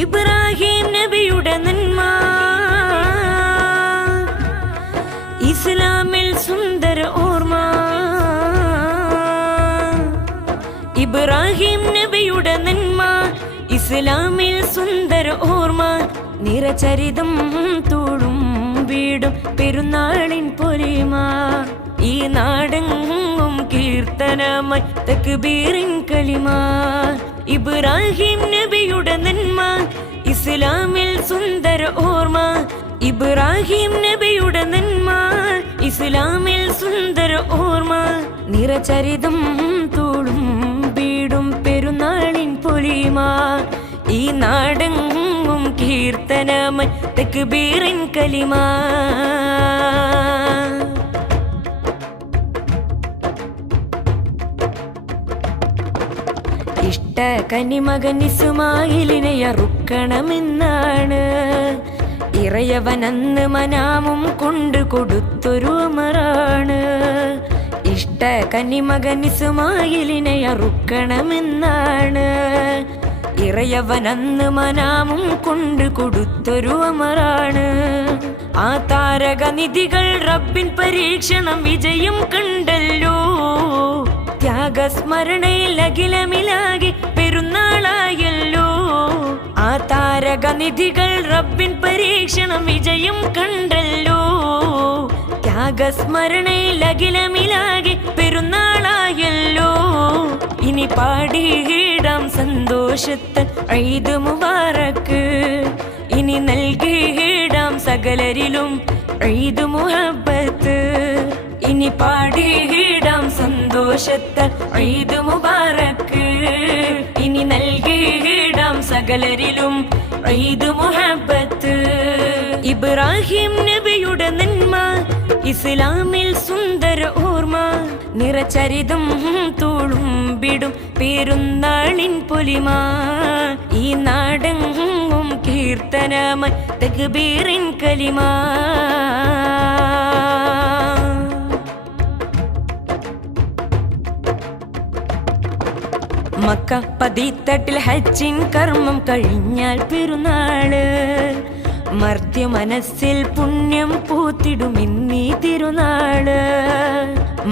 ഇബ്രാഹിം നബിയുടെ നന്മ, ഇസ്ലാമിൽ സുന്ദര ഓർമ്മ. ഇബ്രാഹിം നബിയുടെ നന്മ, ഇസ്ലാമിൽ സുന്ദര ഓർമ്മ. നിറചരിതം തൂടും വീടും പെരുന്നാളിൻ പൊലിമ. ഈ നാടെങ്ങും കീർത്തനമായി തക്ബീറിൻ കലിമ. ഇബ്രാഹിം നബിയുടെ നന്മ, ഇസ്ലാമിൽ സുന്ദര ഓർമ്മ. ഇബ്രാഹിം നബിയുടെ നന്മ, ഇസ്ലാമിൽ സുന്ദര ഓർമ്മ. നിറചരിതം തൂളും വീടും പെരുന്നാളിൻ പൊലിമ. ഈ നാടെങ്ങും കീർത്തനമായി തക്ബീറിൻ കലിമ. ഇഷ്ട കനിമകൻ ഇസ്മായിലിനെ അറുക്കണമെന്നാണ് ഇറയവനന്ന് മനാമും കൊണ്ട് കൊടുത്തൊരു അമറാണ്. ഇഷ്ട കനിമകൻ ഇസ്മായിലിനെ അറുക്കണമെന്നാണ് ഇറയവനന്ന് മനാമും കൊണ്ട് കൊടുത്തൊരു അമറാണ്. ആ താരകനിധികൾ റബ്ബിൻ പരീക്ഷണം വിജയം കണ്ടല്ലോ. ത്യാഗസ്മരണയിൽ അഖിലമിലാകെ പെരുന്നാളായല്ലോ. ആ താരകനിധികൾ റബ്ബിൻ പരീക്ഷണം വിജയം കണ്ടല്ലോ. ത്യാഗസ്മരണയിൽ അഖിലമിലാകെ പെരുന്നാളായല്ലോ. ഇനി പാടിയിടാം സന്തോഷത്തൻ ഈദ് മുബാറക്ക്. ഇനി നൽകിയിടാം സകലരിലും ഈദ് മുഹബ്ബത്ത്. ഇനി പാടിയിടാം സന്തോഷത്തൻ ഈദ് മുബാറക്ക്. ഇനി നൽകിയിടാം സകലരിലും ഈദ് മുഹബ്ബത്ത്. ഇബ്രാഹിം നബിയുടെ നന്മ, ഇസ്ലാമിൽ സുന്ദര ഓർമ്മ. നിറചരിതം തൂളും വിടും പെരുന്നാളിൻ പൊലിമ. ഈ നാടെങ്ങും കീർത്തനമായി തക്ബീറിൻ കലിമ. മക്ക പതിത്തട്ടിൽ ഹജ്ജിൻ കർമ്മം കഴിഞ്ഞാൽ പെരുന്നാള്. മർത്യ മനസ്സിൽ പുണ്യം പൂത്തിടുമിന്നീ തിരുനാള്.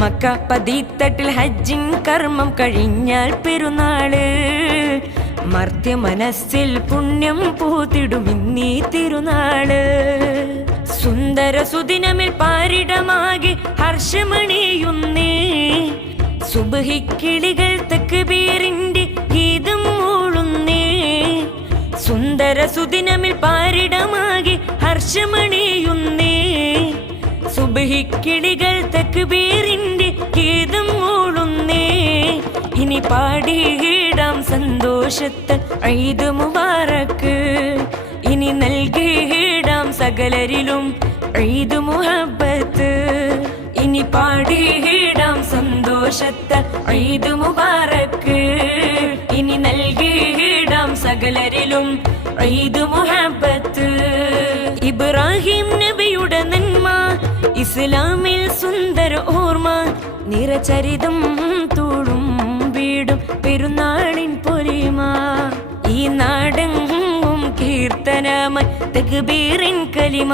മക്ക പതിത്തട്ടിൽ ഹജ്ജിൻ കർമ്മം കഴിഞ്ഞാൽ പെരുന്നാള്. മർത്യ മനസ്സിൽ പുണ്യം പൂത്തിടുമിന്നീ തിരുനാള്. സുന്ദര സുദിനമിൽ പാരിടമാകെ ഹർഷമണിയുന്നേ. സുബ്ഹിക്കിളികൾ തക്ബീറിന്റെ ഗീതം മൂളുന്നേ. സുന്ദര സുദിനമിൽ പാരിടമാകെ ഹർഷമണിയുന്നേ. സുബ്ഹിക്കിളികൾ തക്ബീറിന്റെ ഗീതം മൂളുന്നേ. ഇനി പാടിയിടാം സന്തോഷത്തൻ ഈദ് മുബാറക്ക്. ഇനി നൽകിയിടാം സകലരിലും ഈദ് മുഹബ്ബത്ത്. ഇനി പാടിയിടാം സന്തോഷത്തൻ ഈദ് മുബാറക്ക്. ഇനി നൽകിയിടാം സകലരിലും ഈദ് മുഹബ്ബത്ത്. ഇബ്രാഹിം നബിയുടെ നന്മ, ഇസ്ലാമിൽ സുന്ദര ഓർമ്മ. നിറചരിതം തൂളും വീടും പെരുന്നാളിൻ പൊലിമ. ഈ നാടെങ്ങും കീർത്തനമായി തക്ബീറിൻ കലിമ.